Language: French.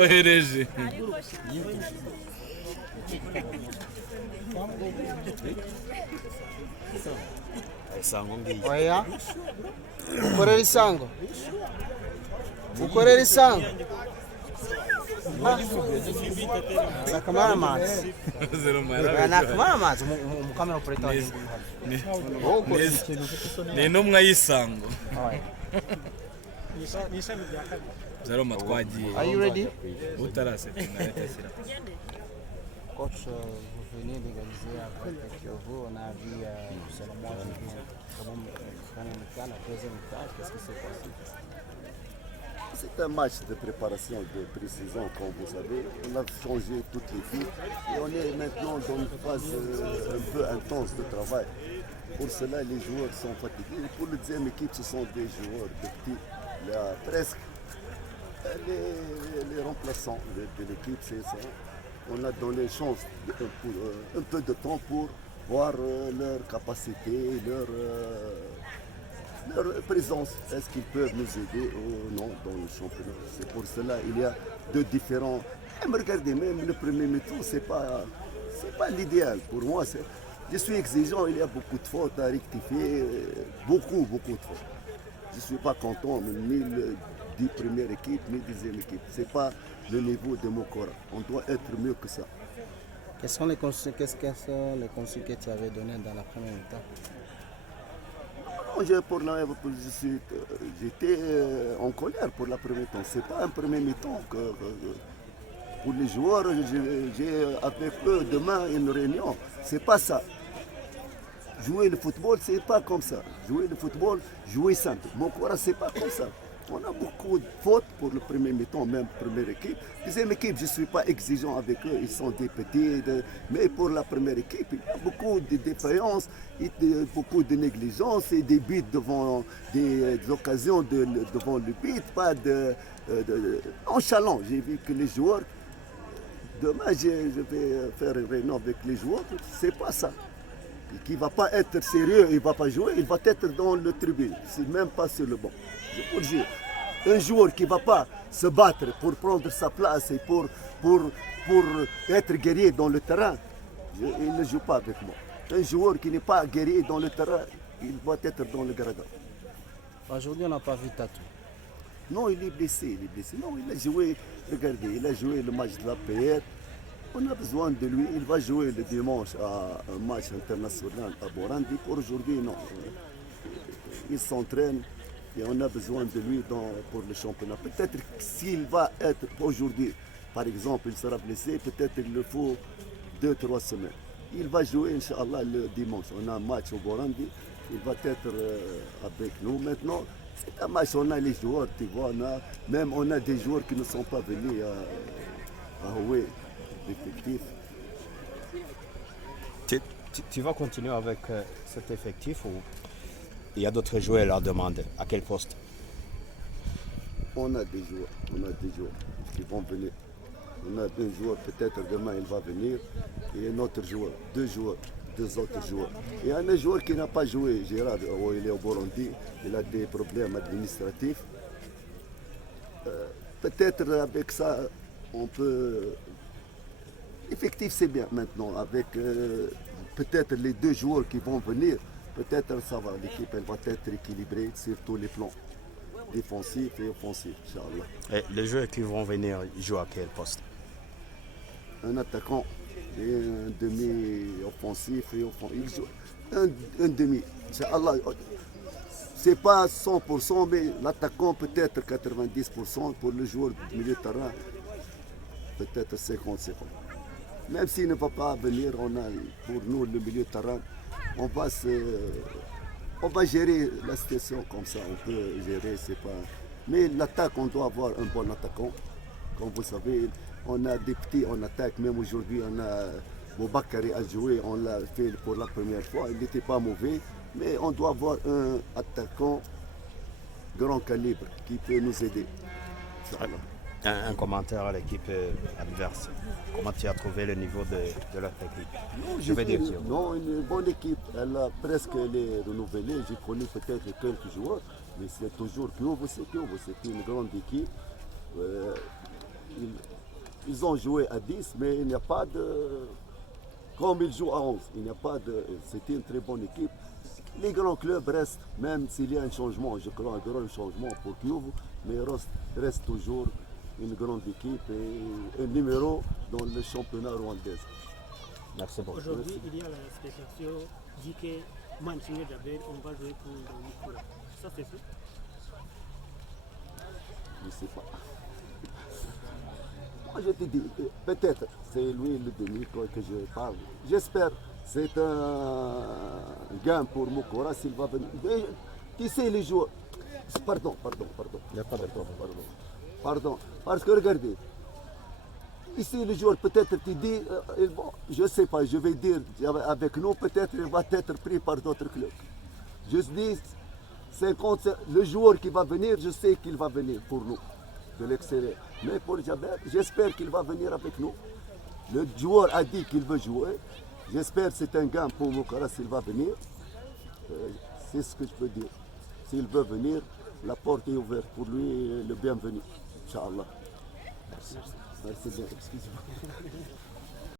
Ohereje. Isango ngiyi. Oya. Ukorera isango. Ukorera isango. Nakamara amazi. Zero mara. Nakamara amazi umukamera operator wa Ni intumwa y'isango. n'ishami rya kabiri. Zero matwagiye. Are you ready? Utaraseta ngareta shyira. Coach, vous venez d'égaliser avec Kiyovu. On a vu Salomon qui quand même la deuxième mi-temps. Qu'est-ce qui s'est passé? C'est un match de préparation, de pré-saison, comme vous savez. On a changé toute l'équipe et on est maintenant dans une phase un peu intense de travail. Pour cela, les joueurs sont fatigués. Pour la deuxième équipe, ce sont des joueurs de petits, là, presque les remplaçants de l'équipe, c'est ça. On a donné chance, un peu de temps pour voir leur capacité, leur présence. Est-ce qu'ils peuvent nous aider ou non dans le championnat? C'est pour cela qu'il y a deux différents. Même regardez, même le premier mi-temps, c'est pas l'idéal. Pour moi, je suis exigeant, il y a beaucoup de fautes à rectifier, beaucoup de fautes. Je ne suis pas content, ni le 10 première équipe, ni deuxième équipe. Ce n'est pas le niveau de Mokora. On doit être mieux que ça. Quels sont les consignes que tu avais donnés dans la première mi-temps? J'étais en colère pour la première mi-temps. Ce n'est pas un premier mi-temps que pour les joueurs, j'ai avec eux demain une réunion. Ce n'est pas ça. Jouer le football, ce n'est pas comme ça. Jouer le football, jouer simple. Mokora, ce n'est pas comme ça. On a beaucoup de fautes pour le premier mi-temps, même première équipe. Deuxième équipe, je ne suis pas exigeant avec eux, ils sont des petits. Mais pour la première équipe, il y a beaucoup de défaillances, beaucoup de négligence et des buts devant des occasions devant le but, pas de nonchalant. J'ai vu que les joueurs, demain je vais faire une réunion avec les joueurs, c'est pas ça. Et qui ne va pas être sérieux, il ne va pas jouer, il va être dans le tribune, c'est même pas sur le banc. Je peux le dire. Un joueur qui ne va pas se battre pour prendre sa place et pour être guerrier dans le terrain, il ne joue pas avec moi. Un joueur qui n'est pas guerrier dans le terrain, il va être dans le gradin. Aujourd'hui, on n'a pas vu Tatou. Non, il est blessé, Non, il a joué, regardez, il a joué le match de la PR. On a besoin de lui. Il va jouer le dimanche à un match international à Borandi. Pour aujourd'hui, non. Il s'entraîne et on a besoin de lui pour le championnat. Peut-être s'il va être aujourd'hui, par exemple, il sera blessé, peut-être il le faut 2-3 semaines. Il va jouer, Inch'Allah, le dimanche. On a un match au Borandi. Il va être avec nous maintenant. C'est un match, on a les joueurs, tu vois. On a des joueurs qui ne sont pas venus à jouer. Effectif. Tu vas continuer avec cet effectif ou il y a d'autres joueurs à demander? À quel poste? On a des joueurs qui vont venir. On a un joueur, peut-être demain il va venir, et un autre joueur, deux autres joueurs. Et un joueur qui n'a pas joué, Gérard, il est au Burundi, il a des problèmes administratifs. Peut-être avec ça, on peut. Effectif, c'est bien maintenant, avec peut-être les deux joueurs qui vont venir, peut-être ça va, l'équipe elle va être équilibrée sur tous les plans, défensif et offensif, Inch'Allah. Et les joueurs qui vont venir jouent à quel poste? Un attaquant et un demi-offensif et offensif. Ils jouent un demi, Inch'Allah. C'est pas 100%, mais l'attaquant peut-être 90%, pour le joueur du milieu de terrain, peut-être 50-50. Même s'il ne va pas venir, on a pour nous le milieu de terrain, on va gérer la situation comme ça, on peut gérer, c'est pas. Mais l'attaque, on doit avoir un bon attaquant. Comme vous savez, on a des petits en attaque, même aujourd'hui on a Boubakari à jouer, on l'a fait pour la première fois, il n'était pas mauvais, mais on doit avoir un attaquant grand calibre qui peut nous aider. Un commentaire à l'équipe adverse. Comment tu as trouvé le niveau de leur équipe? Non, une bonne équipe. Elle a presque les renouvelée. J'ai connu peut-être quelques joueurs, mais c'est toujours Kyovo, c'est une grande équipe. ils ont joué à 10, mais il n'y a pas de... Comme ils jouent à 11, il n'y a pas de... C'était une très bonne équipe. Les grands clubs restent, même s'il y a un changement, je crois un grand changement pour Kyovo, mais reste toujours une grande équipe et un numéro dans le championnat rwandais. Merci beaucoup. Aujourd'hui, il y a la spéciation dit que Manchester Jabel, on va jouer pour le Nicolas. Ça, c'est fait? Je ne sais pas. Moi, je te dis, peut-être, c'est lui le demi que je parle. J'espère. C'est un gain pour Mukura s'il va venir. Mais, tu sais, les joueurs. Pardon. Il n'y a pas de problème. Pardon. Parce que regardez, ici, le joueur, peut-être, tu dis, je ne sais pas, je vais dire avec nous, peut-être il va être pris par d'autres clubs. Je dis, le joueur qui va venir, je sais qu'il va venir pour nous, de l'extérieur. Mais pour Jabel, j'espère qu'il va venir avec nous. Le joueur a dit qu'il veut jouer. J'espère que c'est un gain pour Mukara s'il va venir. C'est ce que je peux dire. S'il veut venir, la porte est ouverte pour lui, le bienvenu. Inch'Allah. Merci bien. Excusez-moi.